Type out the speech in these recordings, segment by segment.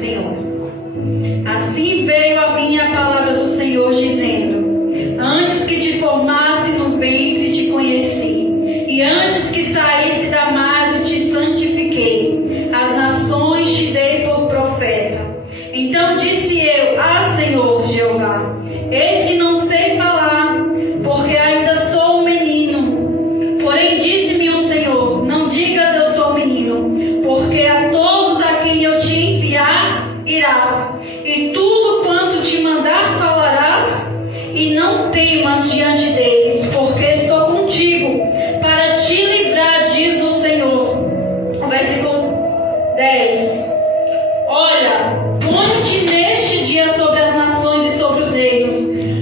Senhor. Assim veio a mim a palavra do Senhor, dizendo: antes que te formasse no ventre te conheci, e antes que saísse da madre te santifiquei, as nações te dei por profeta. Então disse eu: ah, Senhor Jeová, eis que não sei falar, porque ainda sou um menino. Porém disse-me o Senhor: não digas eu sou menino, porque a todos a quem eu te enviar irás, e tudo quanto te mandar falarás, e não temas diante deles, porque estou contigo para te livrar, diz o Senhor. O versículo 10. Olha, põe-te neste dia sobre as nações e sobre os reinos,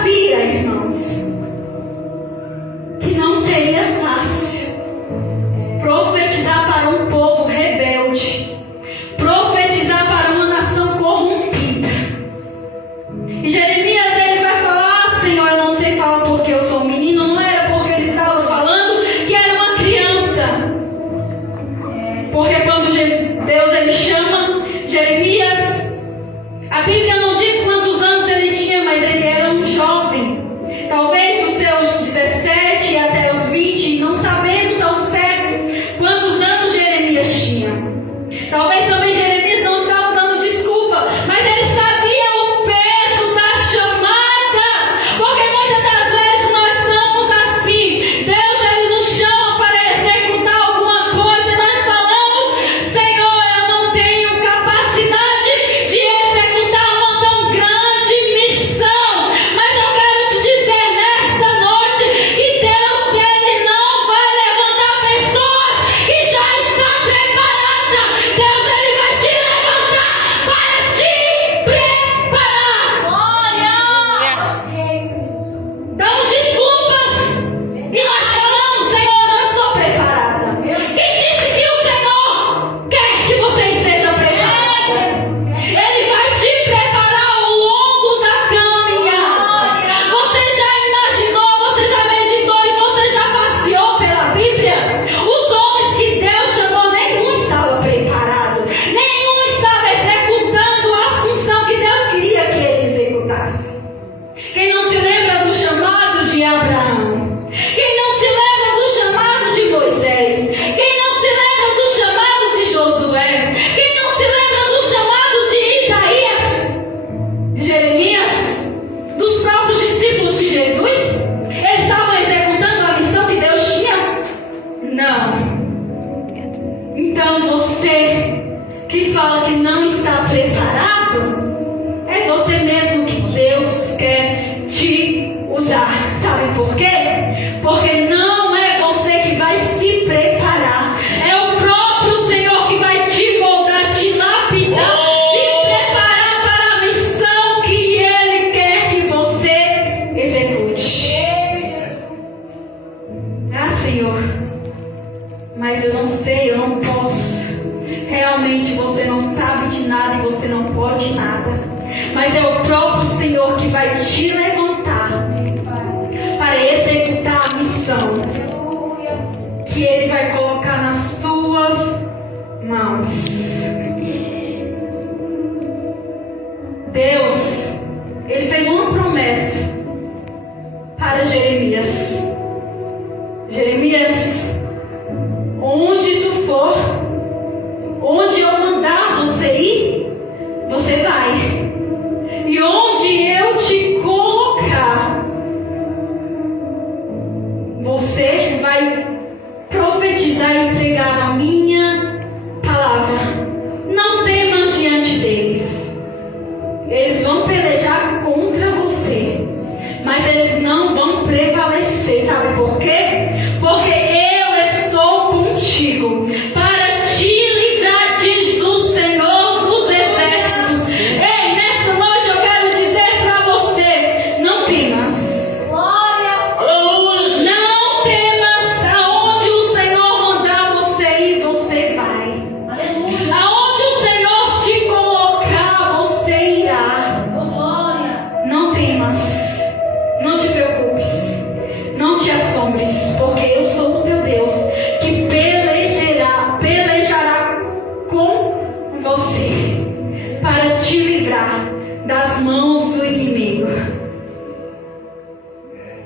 sabia, irmãos, que não seria fácil profetizar para um povo rebelde, profetizar para uma nação corrompida. E Jeremias, ele vai falar: ah, Senhor, eu não sei falar porque eu sou menino. Não era porque ele estava falando que era uma criança. Porque quando Deus ele chama Jeremias, a Bíblia não diz quantos anos ele tinha, mas ele era um jovem. Talvez dos seus 17 até os 20, não sabemos ao certo quantos anos Jeremias tinha. Talvez também Jeremias não estava dando desculpa, mas ele sabia o peso da chamada. Porque muitas das vezes nós somos assim. Deus ele nos chama para executar alguma coisa e nós falamos: Senhor, eu não tenho capacidade de executar uma tão grande missão. Mas eu quero te dizer nesta noite que Deus ele não vai levantar pessoas que já estão preparadas. Deus ele vai te levantar para te preparar. Damos desculpas e nós falamos: Senhor, eu não estou preparada. Quem disse que o Senhor quer que você esteja preparada? Ele vai te preparar ao longo da caminhada. Você já imaginou, você já meditou e você já passeou pela Bíblia? Os homens que Deus chamou, nenhum estava preparado. Nenhum estava executando a função que Deus queria que ele executasse. Quem não se lembra do chamado de Abraão? Quem não se lembra do chamado de Moisés? Quem não se lembra do chamado de Josué? Quem não se lembra do chamado de Isaías, de Jeremias, dos próprios discípulos de Jesus? Eles estavam executando a missão que Deus tinha? Não. Então você que fala que não está preparado, é você mesmo que Deus quer te usar. Sabe por quê? Porque não é você que vai se preparar. É o próprio Senhor que vai te moldar, te lapidar, te preparar para a missão que Ele quer que você execute. Ah, Senhor, mas eu não sei, eu não posso. Realmente você não sabe de nada e você não pode nada. Mas é o próprio Senhor que vai te levantar para executar a missão que Ele vai colocar nas tuas mãos. Deus, Ele fez uma promessa para Jeremias. Jeremias, onde tu for, onde eu mandar você ir, você vai. E onde eu te colocar, você vai profetizar e pregar a minha palavra. Não temas diante deles. Eles vão pelejar contra você, mas eles não vão prevalecer. Sabe por quê? Porque eu estou contigo para te livrar, diz o Senhor dos Exércitos. Ei, nessa noite eu quero dizer para você: não temas. Não temas. Aonde o Senhor mandar você ir, você vai. Aonde o Senhor te colocar, você irá. Não temas. Não te preocupes. Não te assombres, porque eu sou o teu Deus, que pelejará com você, para te livrar das mãos do inimigo.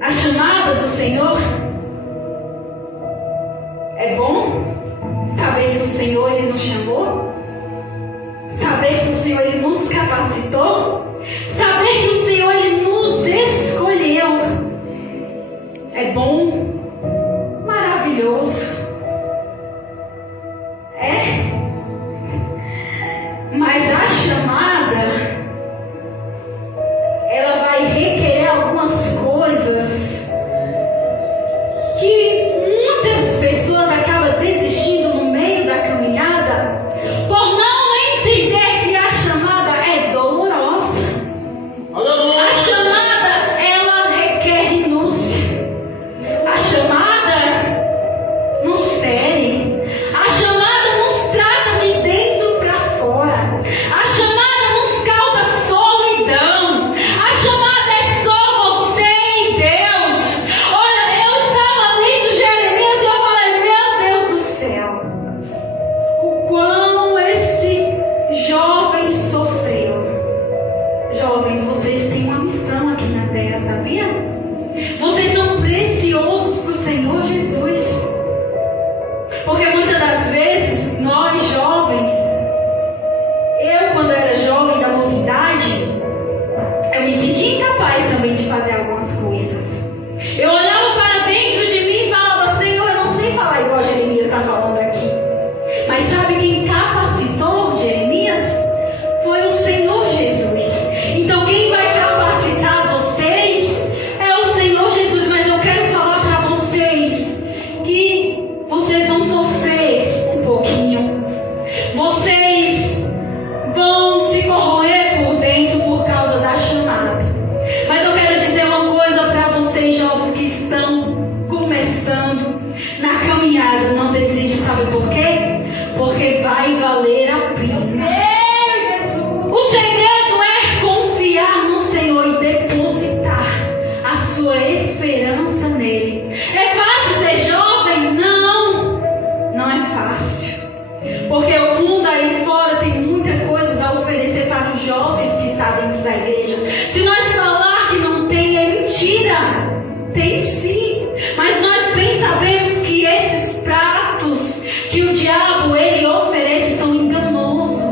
A chamada do Senhor é bom. Saber que o Senhor Ele nos chamou, saber que o Senhor Ele nos capacitou, saber que o Senhor Ele nos escolheu. É bom, maravilhoso. É. Mas a chamada, ela vai requerer algumas coisas que muitas pessoas acabam desistindo no meio da caminhada por não entender que a chamada é dolorosa. também de fazer algumas coisas. Eu olhava para dentro de mim e falava: Senhor, eu não sei falar igual Jeremias está falando aqui. Mas sabe quem capacitou Jeremias? Foi o Senhor Jesus. Então quem vai capacitar vocês é o Senhor Jesus. Mas eu quero falar para vocês que vocês vão sofrer um pouquinho. Vocês vão se corroer por dentro por causa da chamada. Mas eu quero dizer uma coisa para vocês, jovens que estão começando na caminhada. Não desiste, sabe por quê? Porque vai valer a pena. O segredo é confiar no Senhor e depositar a sua esperança nele. É fácil ser jovem? Não, não é fácil. Porque o mundo aí fora tem muitas coisas a oferecer para os jovens que estão dentro da igreja. Se nós falar que não tem, é mentira. Tem sim. Mas nós bem sabemos que esses pratos que o diabo ele oferece são enganosos.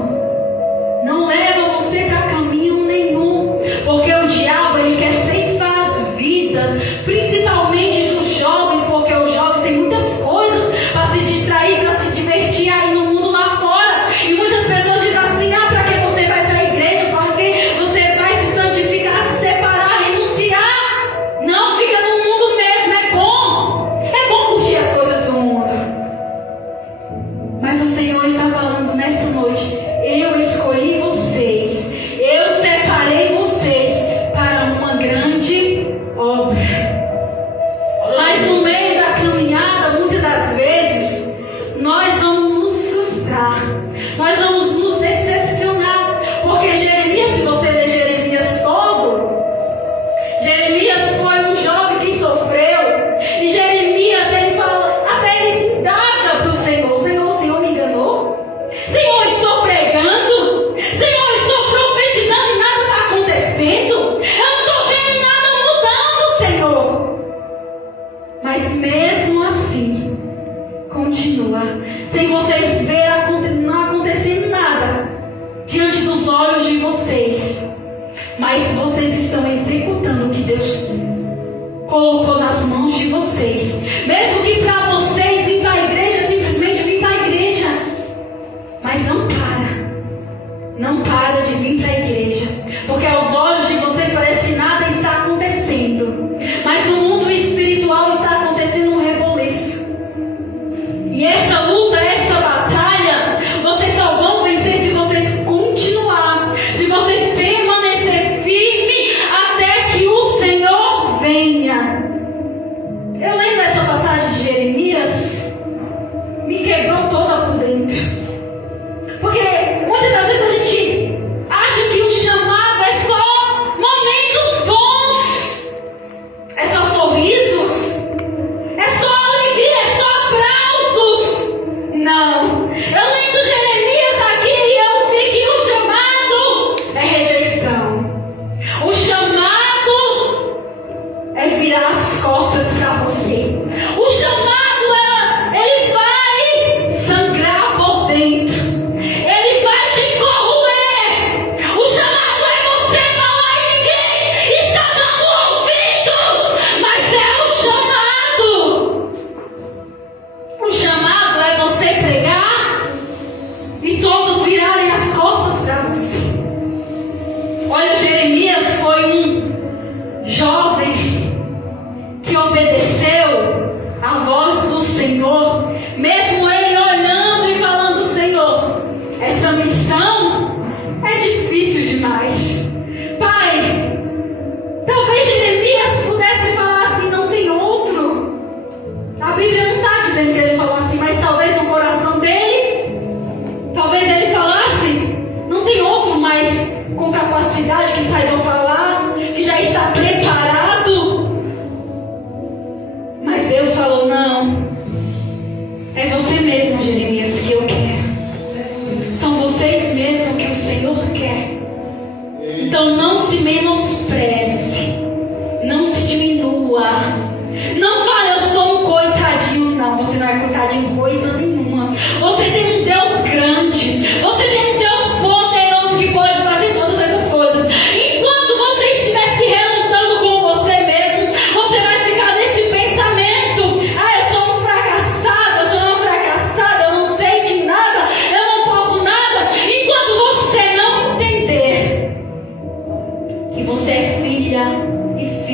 Não levam você para caminho nenhum. Porque o diabo ele quer ceifar as vidas, principalmente dos jovens, porque os jovens têm muitas coisas para se distrair, para se divertir aí no mundo lá fora. E muitas pessoas dizem assim: para que você vai para a igreja? Porque você vai se santificar, se separar, renunciar. Não, fica no mundo mesmo, é bom curtir as coisas do mundo. Mas o Senhor está falando nessa noite: eu escolhi vocês, eu separei vocês para uma grande obra. Mas no meio da caminhada, muitas das vezes, nós vamos nos frustrar, nós vamos nos decepcionar. Porque Jeremias, se você ler Jeremias todo, Jeremias foi um jovem que sofreu. E Jeremias, ele fala, até ele indaga para o Senhor: Senhor, o Senhor me enganou? Senhor, estou pregando? Senhor, estou profetizando e nada está acontecendo? Eu não estou vendo nada mudando, Senhor. Mas mesmo assim, continua. Sem vocês verem não acontecendo nada diante dos olhos de vocês. Mas vocês estão executando o que Deus colocou nas mãos de vocês. Mesmo que para vocês vir para a igreja, simplesmente vir para a igreja. Mas não para de vir para a igreja. Porque aos olhos de vocês parece que nada está acontecendo. Mas no mundo espiritual está acontecendo um reboliço. E essa luta, essa batalha, vocês só vão vencer se vocês continuar. Se vocês permanecer firme até que o Senhor venha. Eu lendo essa passagem de Jeremias,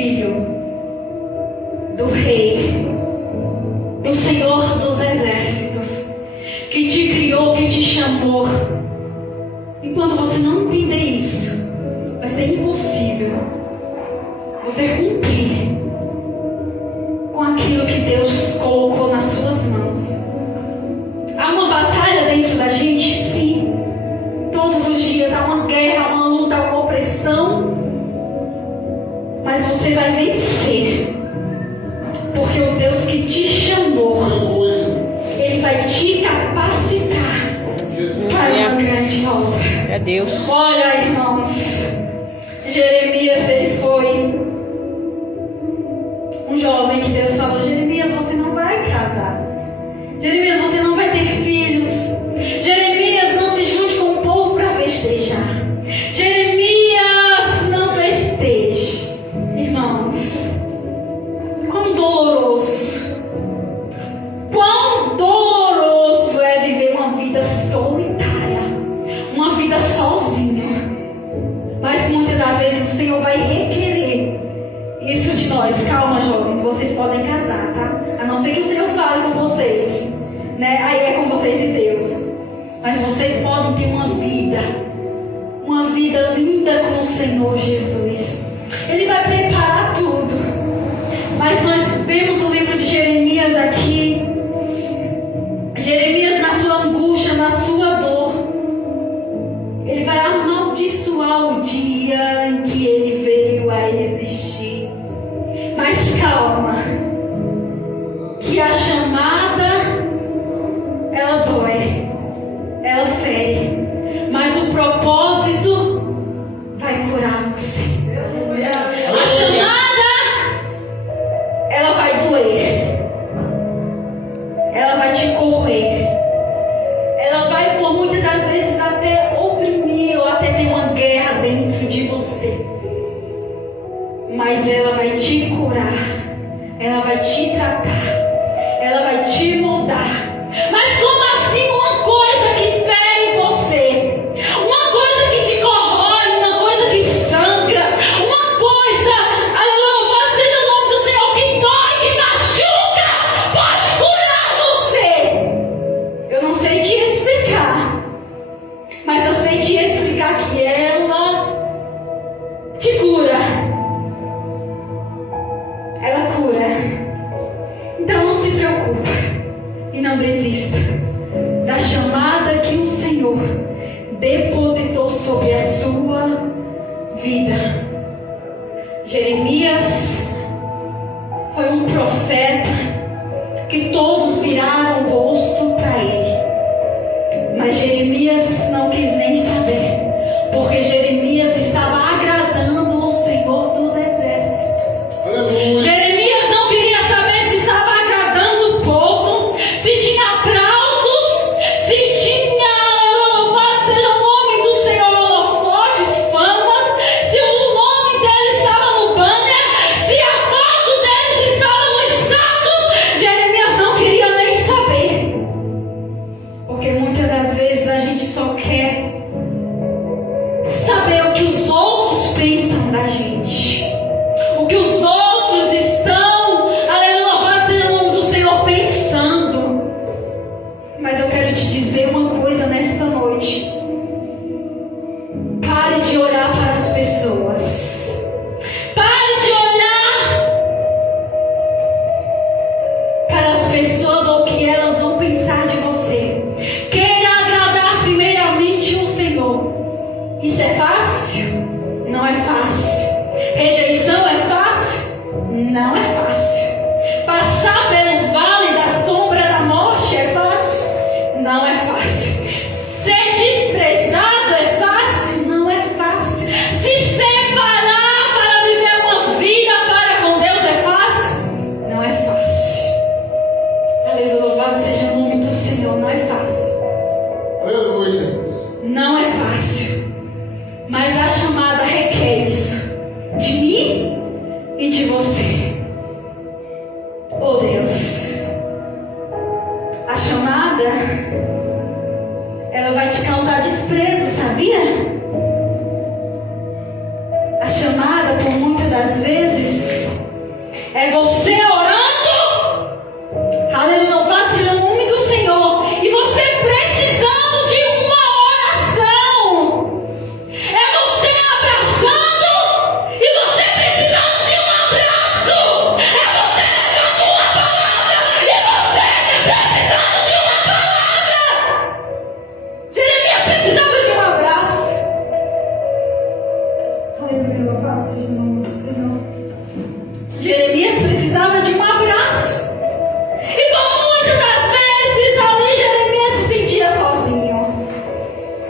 filho do Rei, do Senhor dos Exércitos, que te criou, que te chamou. Enquanto você não entender isso, vai ser impossível você cumprir com aquilo que Deus colocou nas suas mãos. Há uma batalha dentro da gente, sim. Todos os dias há uma guerra, uma luta, uma opressão. Mas você vai vencer. Porque o Deus que te chamou, Ele vai te capacitar para uma grande obra. É Deus. Olha, irmãos, Jeremias, ele foi um jovem que Deus falou: Jeremias, você não vai casar. Jeremias, você não vai ter filhos. Jeremias, não se junte com o povo para festejar. Jeremias, não festeje. Irmãos, quão doloroso é viver uma vida solitária, uma vida sozinha. Mas muitas das vezes o Senhor vai requerer isso de nós. Calma, jovens, vocês podem casar, tá? A não ser que o Senhor fale com vocês, né? Aí é com vocês e Deus. Mas vocês podem ter uma vida linda com o Senhor Jesus. Ele vai preparar tudo. Mas nós vemos o livro de Jeremias aqui. Jeremias, na sua angústia, na sua dor, ele vai amaldiçoar o dia em que ele veio a existir. Mas calma, que a chamada, ela dói, ela fere, mas o propósito vai curar você. A chamada, ela vai doer, ela vai te corroer, ela vai por muitas das vezes até oprimir ou até ter uma guerra dentro de você. Mas ela vai te curar, ela vai te tratar, ela vai te moldar. Mas como assim uma coisa que fere você? Uma coisa que te corrói, uma coisa que sangra, uma coisa, aleluia, louvado seja o nome do Senhor, que dói, que machuca, pode curar você. Eu não sei te explicar, mas eu sei te explicar que ela te cura. Ela cura. Então não se preocupe e não desista da chamada que o Senhor depositou sobre a sua vida. Jeremias foi um profeta que todos viraram o rosto para ele. Mas Jeremias não quis nem saber, porque Jeremias estava agradando o Senhor dos Exércitos. Jeremias não queria saber se estava agradando o povo, se tinha aplausos, se tinha, louvado seja o nome do Senhor, holofotes, famas, se o nome dele estava no banner, se a foto deles estava no status. Jeremias não queria nem saber, porque muitas das vezes a gente só quer saber o que os outros pensam da gente, o que os outros estão, aleluia, louvado seja o nome do Senhor, pensando. Mas eu quero te dizer uma coisa nesta noite: pare de olhar para as pessoas, pare de olhar para as pessoas ou o que elas vão pensar de você. Queira agradar primeiramente o Senhor. Isso é fácil? Não é fácil. Rejeição é fácil? Não é fácil. Passar pelo vale da sombra da morte é fácil? Não é fácil. Ser desprezado é fácil? Não é fácil. Se separar para viver uma vida para com Deus é fácil? Não é fácil. Aleluia, louvado seja o nome do Senhor. Não é fácil. Aleluia, Jesus. Não é fácil. Mas a chamada requer isso de mim e de você. Oh Deus, a chamada, ela vai te causar desprezo, sabia? A chamada, por muitas das vezes, Jeremias precisava de um abraço. E por muitas das vezes ali Jeremias se sentia sozinho.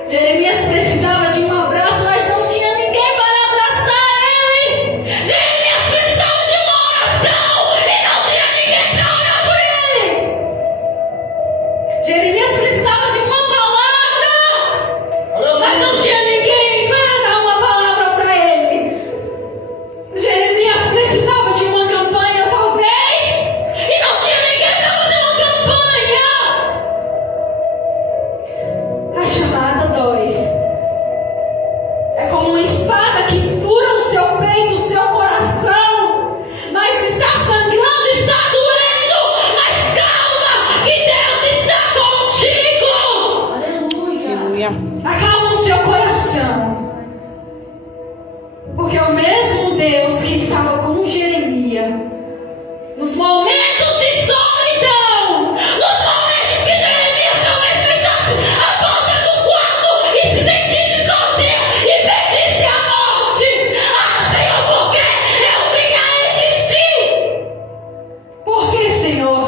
Jeremias precisava de um abraço, mas não tinha ninguém para abraçar ele. Jeremias precisava de uma oração e não tinha ninguém para orar por ele. Jeremias precisava de uma palavra, mas não tinha ninguém para dar uma palavra para ele. Jeremias precisava de uma campanha, talvez, e não tinha ninguém para fazer uma campanha. A chamada dói. É como uma espada que fura o seu peito, o seu coração. Mas está sangrando, está doendo. Mas calma, que Deus está contigo. Aleluia. Acalma o seu coração. Porque é o mesmo Deus que estava com Jeremias nos momentos de solidão, nos momentos que Jeremias talvez fechasse a porta do quarto e se sentisse sozinho e pedisse a morte. Ah, Senhor, por que eu vim a existir? Por que, Senhor?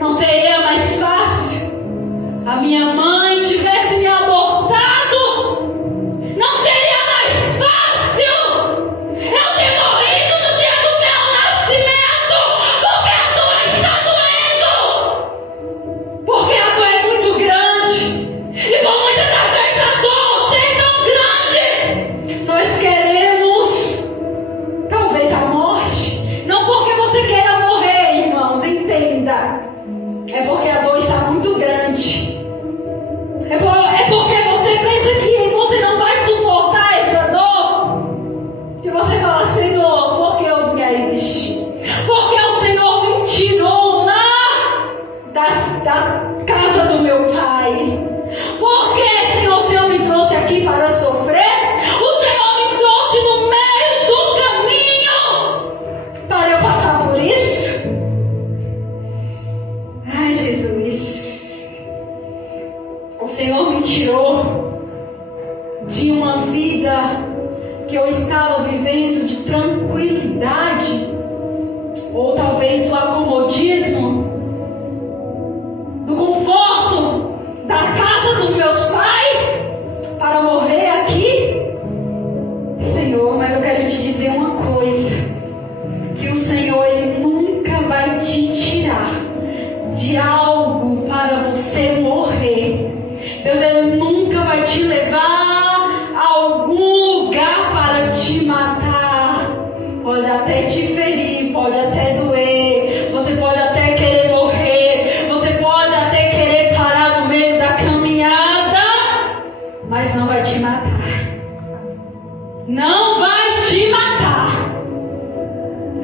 Não seria mais fácil a minha mãe tivesse me abortado? Não seria mais fácil eu ter morrido no dia do meu nascimento? Porque a dor está doendo. Porque a dor é muito grande. E por muitas das vezes a dor ser tão grande, nós queremos talvez a morte. Não porque você queira morrer, irmãos, entenda. É porque a dor está muito grande. É porque você pensa que você não vai suportar essa dor, que você fala: Senhor, por que eu vim a existir? Porque o Senhor me tirou lá da casa do meu pai. Por que, Senhor, o Senhor me trouxe aqui para sofrer? O Senhor me trouxe no meio do caminho para eu passar por isso? Ai, Jesus. O Senhor me tirou de uma vida que eu estava vivendo de tranquilidade, ou talvez do acomodismo, do conforto da casa dos meus pais, para morrer aqui. Senhor, mas eu quero te dizer uma coisa: que o Senhor, Ele nunca vai te tirar de algo para você morrer. Deus, Ele nunca vai te levar a algum lugar para te matar. Pode até te ferir, pode até doer, você pode até querer morrer, você pode até querer parar no meio da caminhada, mas não vai te matar. Não vai te matar.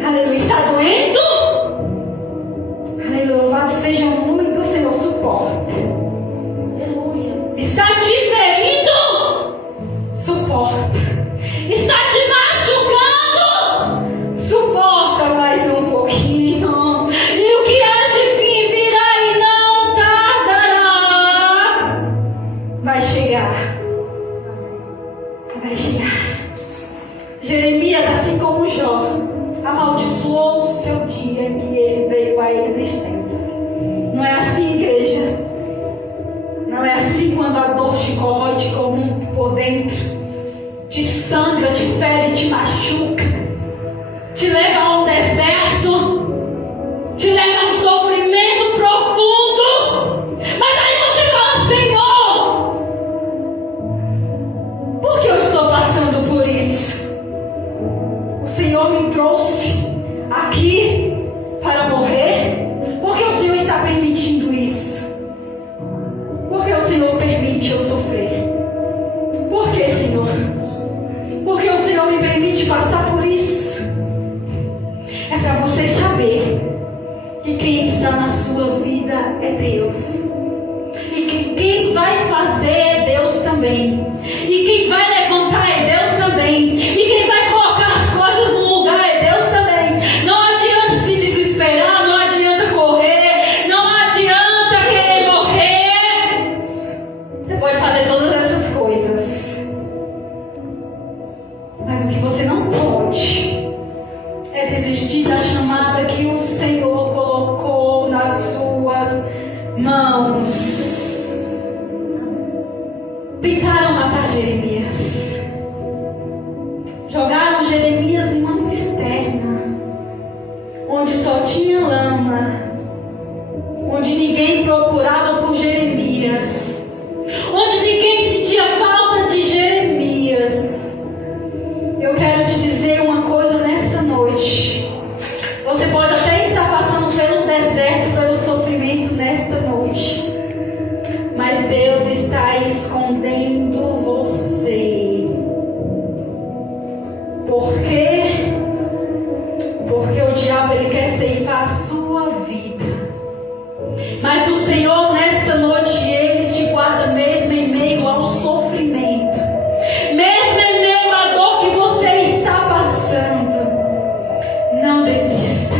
Aleluia. Está doendo? Aleluia. Louvado seja o nome do Senhor. Suporta. Está te ferindo? Suporta. Está te machucando? Suporta mais um pouquinho. E o que há de vir virá e não tardará. Vai chegar. Vai chegar. Jeremias, assim como Jó, amaldiçoou o seu dia em que ele veio à existência. Não é assim, igreja? Não é assim quando a dor te corrói, te corrompe por dentro, te sangra, te fere, te machuca, te leva a um deserto, te leva a um sofrimento profundo. Mas aí você fala: Senhor, por que eu estou passando por isso? O Senhor me trouxe aqui para morrer? Por que o Senhor está permitindo isso? Por que o Senhor permite eu sofrer? Por que, Senhor? Por que o Senhor me permite passar por isso? É para você saber que quem está na sua vida é Deus. E que quem vai fazer é Deus também. E quem vai levantar é Deus também. E quem vai colocar as coisas no lugar é Deus também. Não adianta se desesperar, não adianta correr, não adianta querer morrer. Você pode fazer todas essas coisas, mas o que você não pode é tinha lama, onde ninguém procurava por Jeremias, onde ninguém sentia falta de Jeremias. Eu quero te dizer uma coisa nessa noite. Você pode até estar passando pelo deserto, pelo sofrimento nesta noite, mas Deus está escondendo você. Por quê? Porque o diabo ele quer ceifar a sua vida. Mas o Senhor nesta noite ele te guarda mesmo em meio ao sofrimento, mesmo em meio à dor que você está passando. Não desista.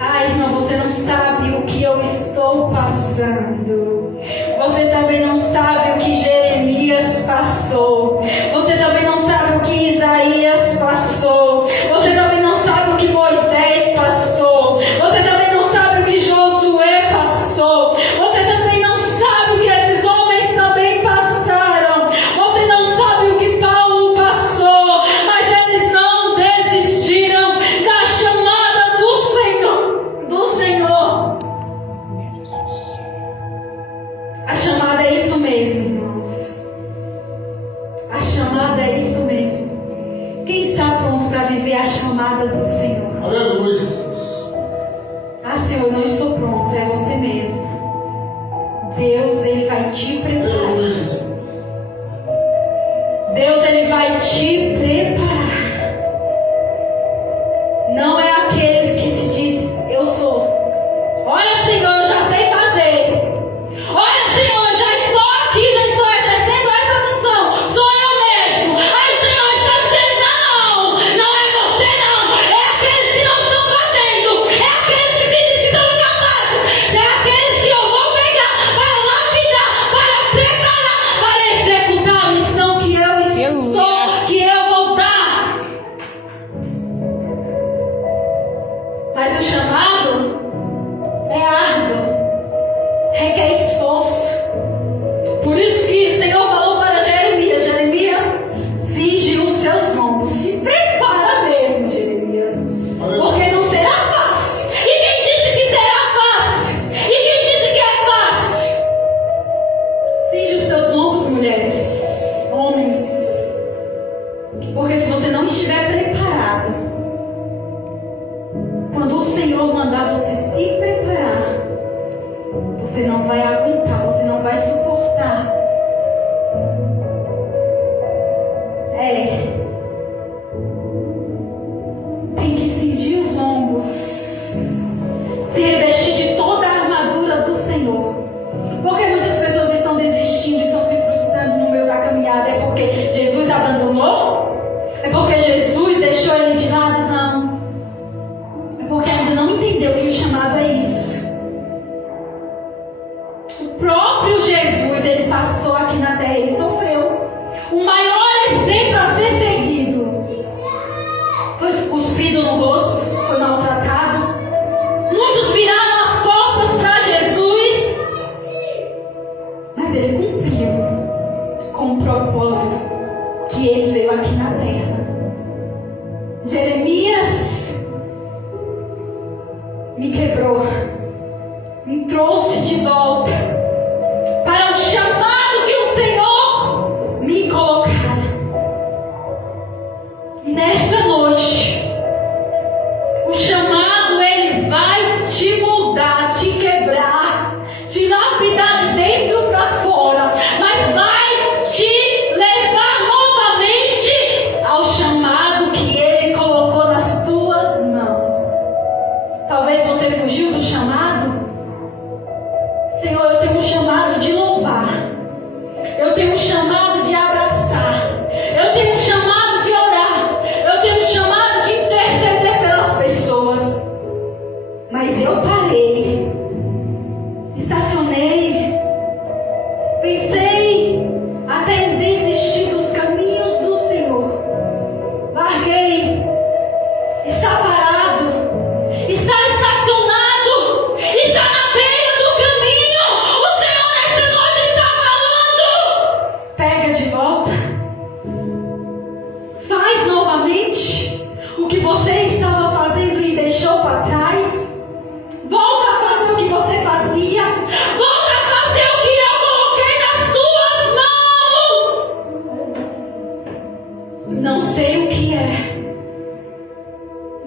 Ai, irmão, você não sabe o que eu estou passando. Você também não sabe o que Jeremias passou. Você também não sabe o que Isaías passou. Você também não sabe o que Moisés passou. Você também não sabe o que Josué passou. Você também não sabe o que esses homens também passaram. Você não sabe o que Paulo passou. Mas eles não desistiram da chamada do Senhor. A chamada é isso mesmo, irmãos. A chamada é isso mesmo. Quem está pronto para viver a chamada do Senhor? Aleluia, Jesus. Ah, Senhor, eu não estou pronto. É você mesmo. Deus, Ele vai te preparar. Aleluia, Jesus. Deus, Ele vai te preparar. Não é aqueles que se diz, eu sou. Olha, Senhor, eu já sei fazer. Olha, Senhor, eu já estou aqui, já estou exercendo essa função. Sou eu mesmo. Aí o Senhor está dizendo, não, não é você não. É aqueles que não estão fazendo. É aqueles que se dizem que são incapazes. É aqueles que eu vou pegar para lapidar, para preparar, para executar a missão que eu estou, que eu vou dar. Mas o chamado é árduo, requer esforço. Por isso que o Senhor falou para Jeremias: Jeremias, cinge os seus lombos, se prepara mesmo, Jeremias, porque não será fácil. E quem disse que será fácil? E quem disse que é fácil? Cinge os seus lombos, mulheres, homens, porque se você não estiver preparado, quando o Senhor mandar você se preparar, você não vai aguentar, você não vai suportar. Tem que cingir os ombros, se revestir de toda a armadura do Senhor. Porque muitas pessoas estão desistindo, estão se frustrando no meio da caminhada. É porque Jesus abandonou? É porque Jesus deixou ele de lado? Não. É porque ainda não entendeu que o chamado é isso. O próprio Jesus, ele passou aqui na terra, ele sofreu. O maior exemplo a ser seguido. Foi cuspido no rosto, foi maltratado. Muitos viraram as costas para Jesus. Mas ele cumpriu com o propósito que ele veio aqui na terra. Jeremias me quebrou, me trouxe de volta para o chamado que o Senhor me colocara. E nesta noite, o chamado ele vai te moldar, te quebrar, te lapidar de dentro para fora, mas vai te levar novamente ao chamado que ele colocou nas tuas mãos. Talvez você fugiu do chamado. Senhor, eu tenho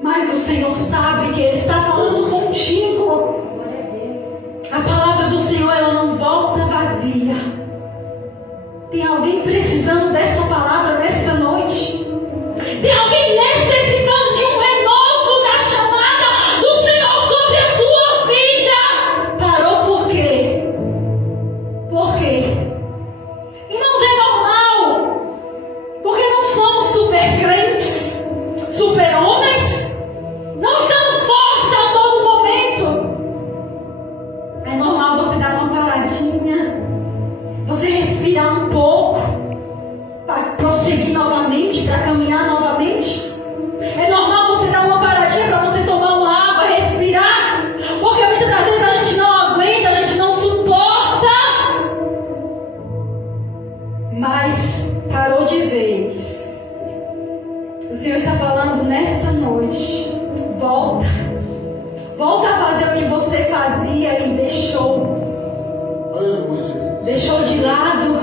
Mas o Senhor sabe que Ele está falando contigo. A palavra do Senhor, ela não volta vazia. Tem alguém precisando dessa palavra nesta noite? Tem alguém necessitando de um renovo da chamada do Senhor sobre a tua vida? Parou por quê? Por quê? Irmãos, é normal. Porque não somos super crentes, super homens. Não estamos fortes a todo momento. É normal você dar uma paradinha, você respirar um pouco, para prosseguir novamente, para caminhar novamente. É normal você dar uma paradinha para você tomar uma água, respirar, porque muitas das vezes a gente não aguenta, a gente não suporta. Mas parou de vez. O Senhor está falando nessa noite. Volta a fazer o que você fazia e deixou. Deixou de lado.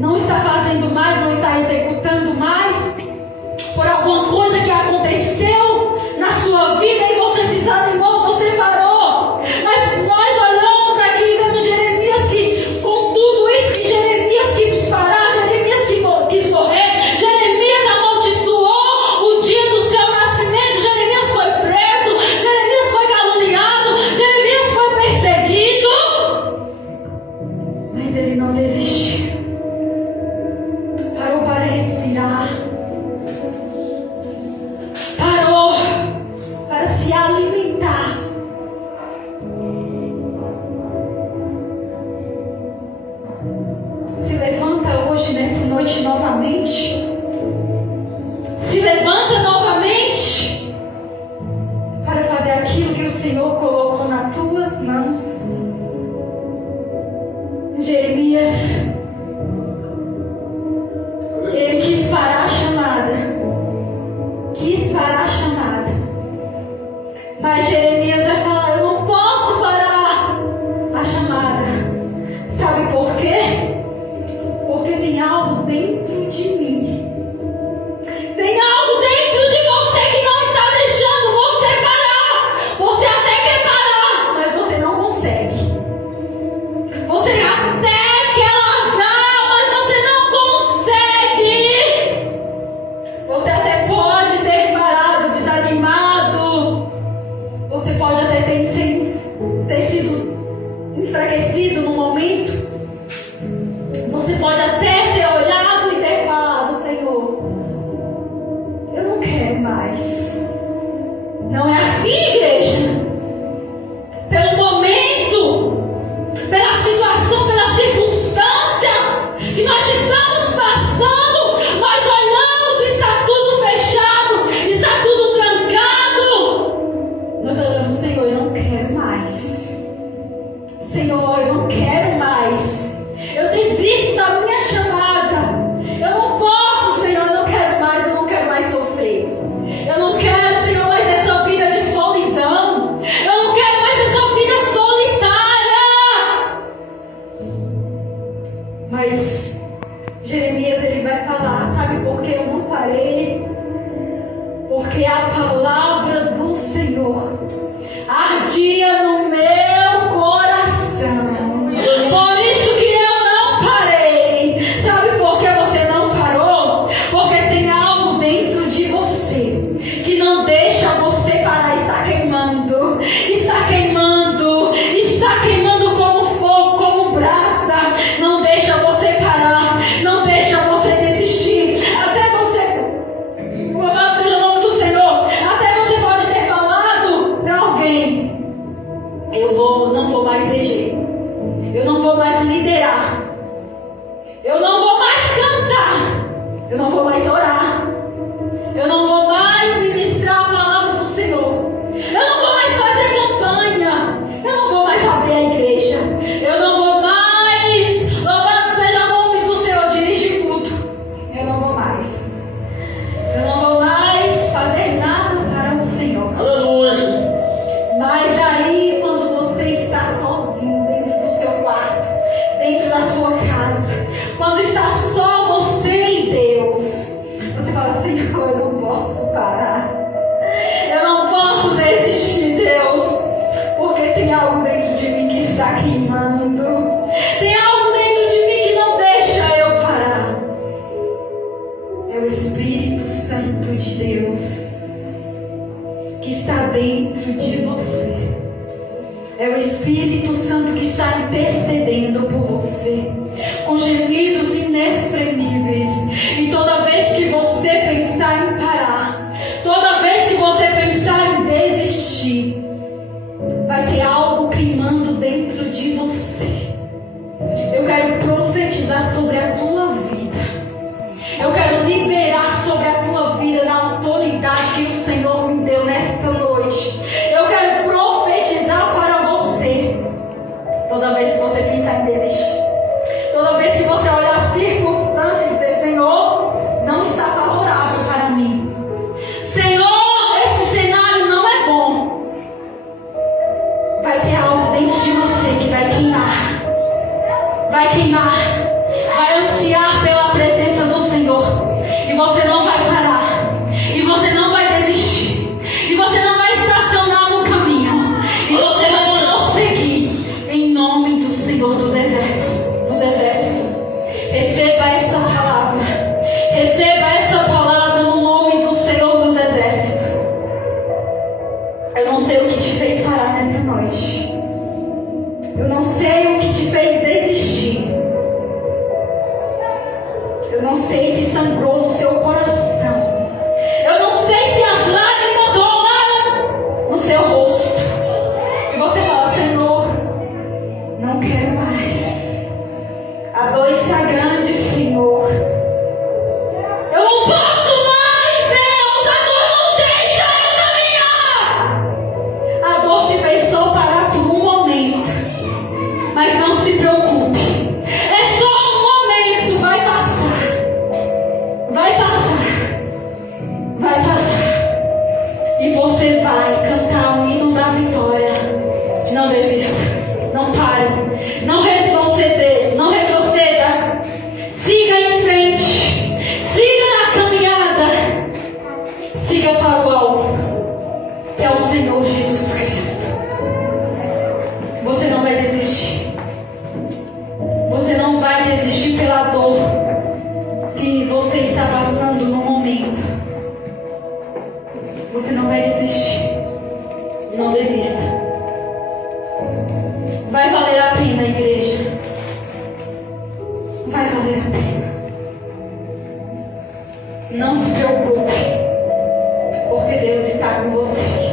Não está fazendo mais, não está executando mais. Por alguma coisa que aconteceu na sua vida e você desanimou, você parou. Mas nós olhamos aqui e vemos Jeremias que, com tudo isso, que Jeremias quis parar, Jeremias quis morrer, Jeremias amaldiçoou o dia do seu nascimento, Jeremias foi preso, Jeremias foi caluniado, Jeremias foi perseguido. Mas ele não desistiu. Parou para respirar. Parou para se alimentar. Se levanta hoje, nessa noite, novamente. Se levanta novamente para fazer aquilo que o Senhor colocou nas tuas mãos. Jeremias, ele quis parar a chamada. Mas Jeremias vai falar: eu não posso parar a chamada. Sabe por quê? Porque tem algo dentro de mim. Tem algo dentro de você que não está deixando você parar. Você até quer parar, mas você não consegue. Você até quer largar, mas você não consegue. Você até pode ter parado, desanimado. Você pode até ter sido enfraquecido no momento. Você pode até ter olhado e ter falado: Senhor, eu não quero mais. Não é assim, igreja. Pelo momento, pela situação, pela circunstância que nós estamos passando, nós olhamos e está tudo fechado, está tudo trancado. Nós olhamos: Senhor, eu não quero mais. Senhor, eu não quero mais. Eu desisto da minha chamada. Eu não posso, Senhor, eu não quero mais sofrer. Eu não quero, Senhor, mais essa vida de solidão. Eu não quero mais essa vida solitária. Mas Jeremias, ele vai falar: sabe por que eu não parei? Porque a palavra do Senhor ardia no meu coração. Por isso que eu não parei. Sabe por que você não parou? Porque tem algo dentro de você que não deixa você parar. Está queimando, está queimando, está queimando como fogo, como brasa. Não deixa você parar, não deixa você desistir. Até você, louvado seja o nome do Senhor, até você pode ter falado para alguém: não vou mais reger, eu não vou mais liderar, eu não vou mais cantar, eu não vou mais orar, eu não vou mais ministrar a palavra do Senhor. Deus que está dentro de você. É o Espírito Santo que está intercedendo por você, com gemidos inexprimíveis. E toda vez que você pensar em parar, toda vez que você pensar em desistir, vai ter algo queimando dentro de você. Eu quero profetizar sobre a tua vida. Eu quero liberar sobre a tua vida na autoridade que o Senhor me deu nesta noite. Eu quero profetizar para você. Toda vez que você pensar em desistir, toda vez que você olhar a circunstância e dizer: Senhor, não está favorável para mim. Senhor, esse cenário não é bom. Vai ter algo dentro de você que vai queimar. Vai queimar. Vai ansiar pela presença do Senhor. E você não vai parar. E você não vai desistir. E você não vai estacionar no caminho. E você vai prosseguir em nome do Senhor dos exércitos. Receba essa palavra. Receba essa palavra no nome do Senhor dos exércitos. Eu não sei o que te fez parar nessa noite. Eu não sei o que te fez desistir. Eu não sei se sangrou no seu coração. Eu não sei se as lágrimas rolaram no seu rosto. E você fala: Senhor, não quero mais. A dor está grande, Senhor. Eu não posso mais, Deus. A dor não deixa eu caminhar. A dor te fez só parar por um momento. Mas não se preocupe. É só um momento. Vai passar. Vai passar. Vai passar. E você vai cantar o hino da vitória. Não desista. Não pare. Não retroceder. Não retroceda. Siga em frente. Siga na caminhada. Siga para o alvo, que é o Senhor Jesus Cristo. Você não vai desistir. Você não vai desistir pela dor que você está passando no momento. Você não vai desistir. Não desista. Vai valer a pena, igreja. Vai valer a pena. Não se preocupe, porque Deus está com vocês.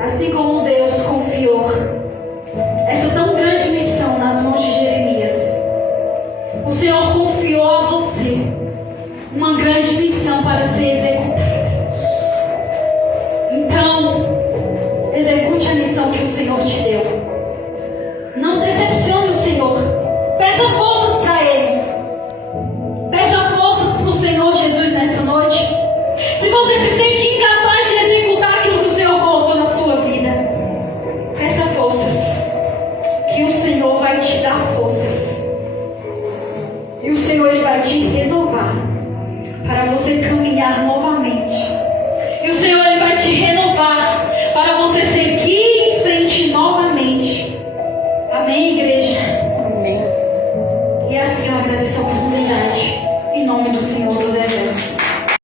Assim como Deus confiou essa tão grande missão nas mãos de Jeremias, o Senhor confiou a você uma grande missão para ser executada. Então, execute a missão que o Senhor te deu.